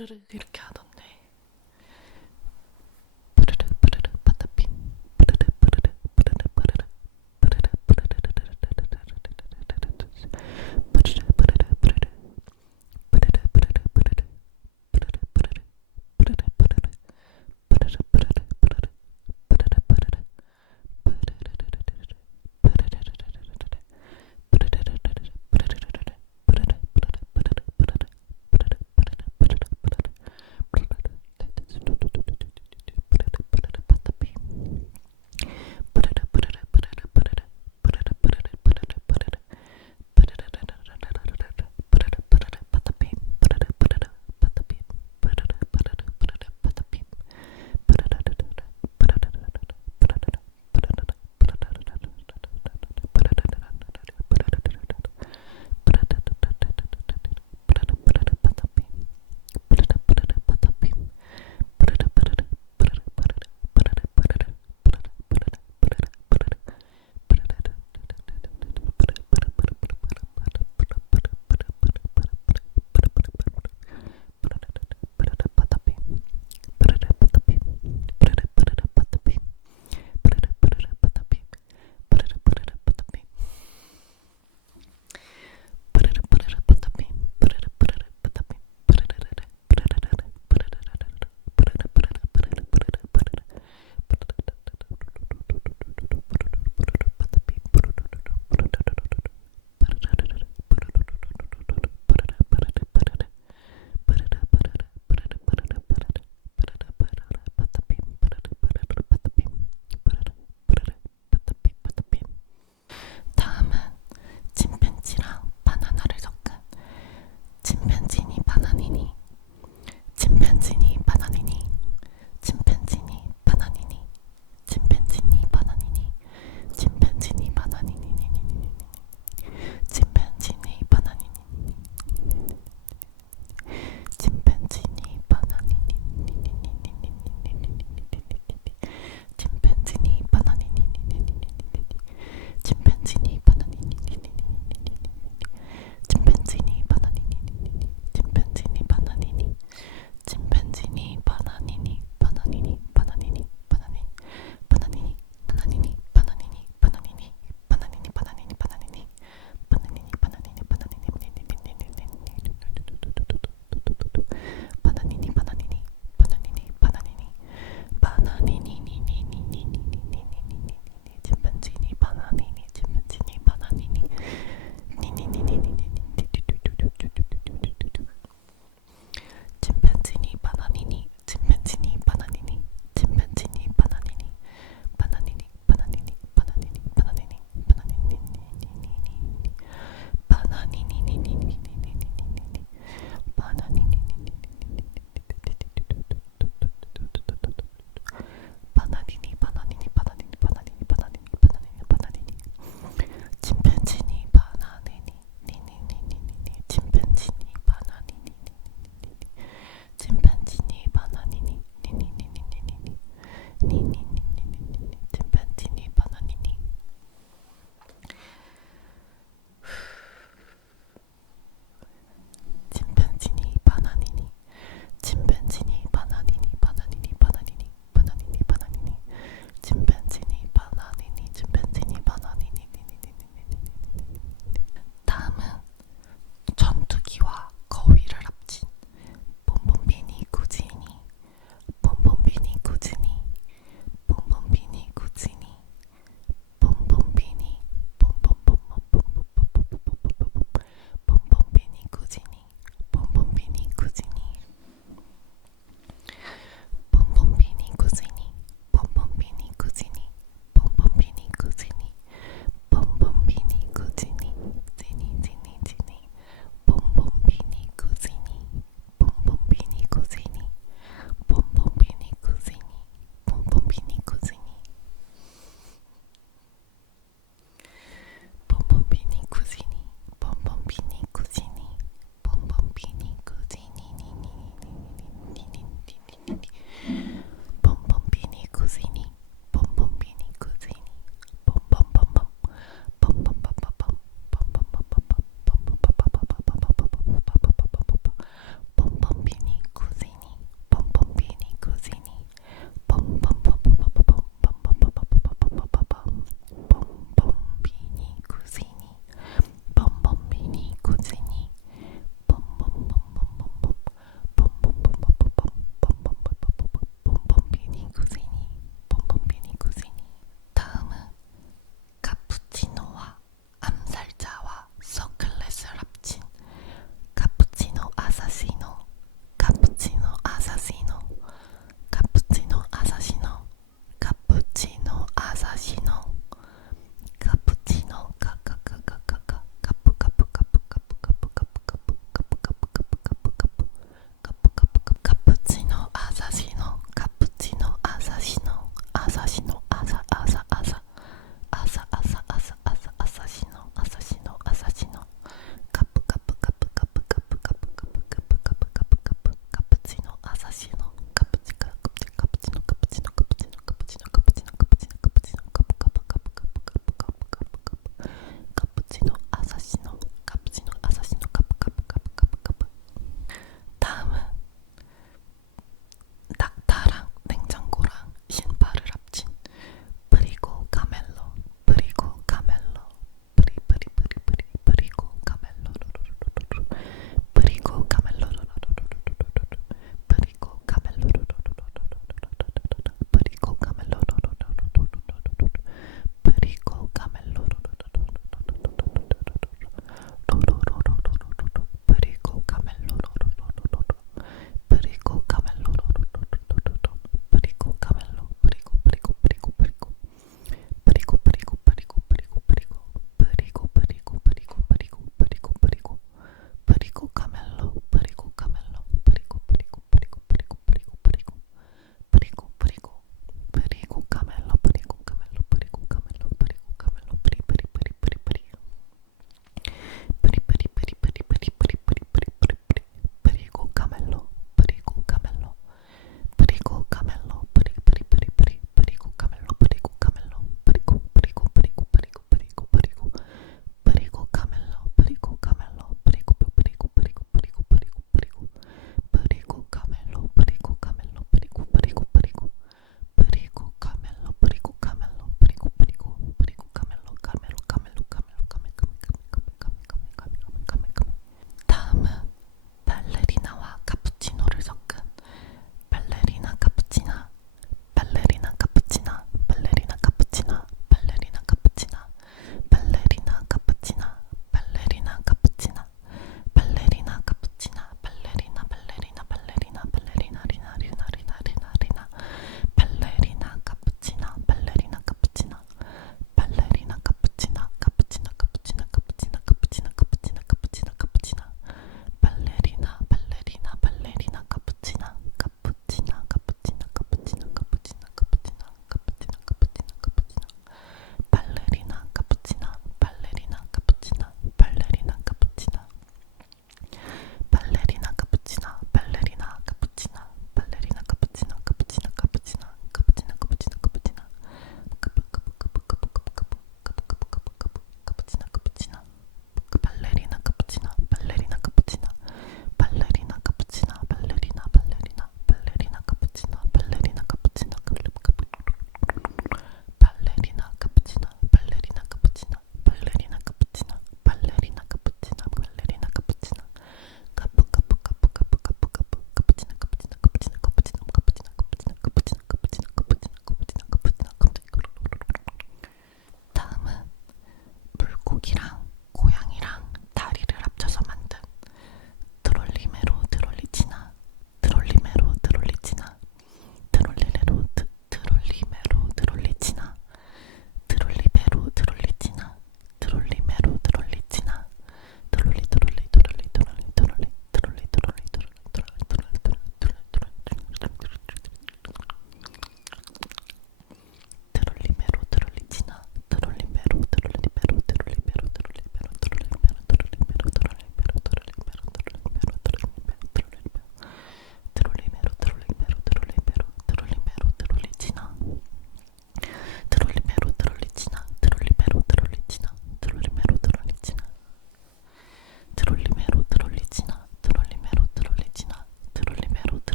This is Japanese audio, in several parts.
이렇게 하던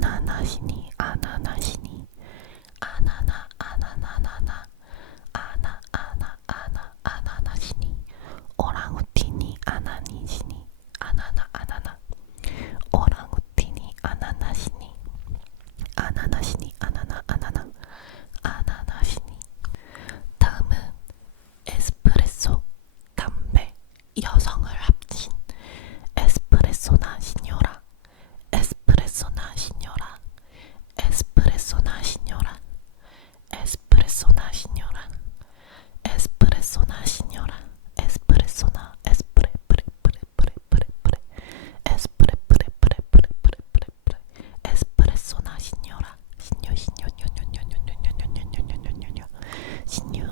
穴なしに穴なしに。объясню.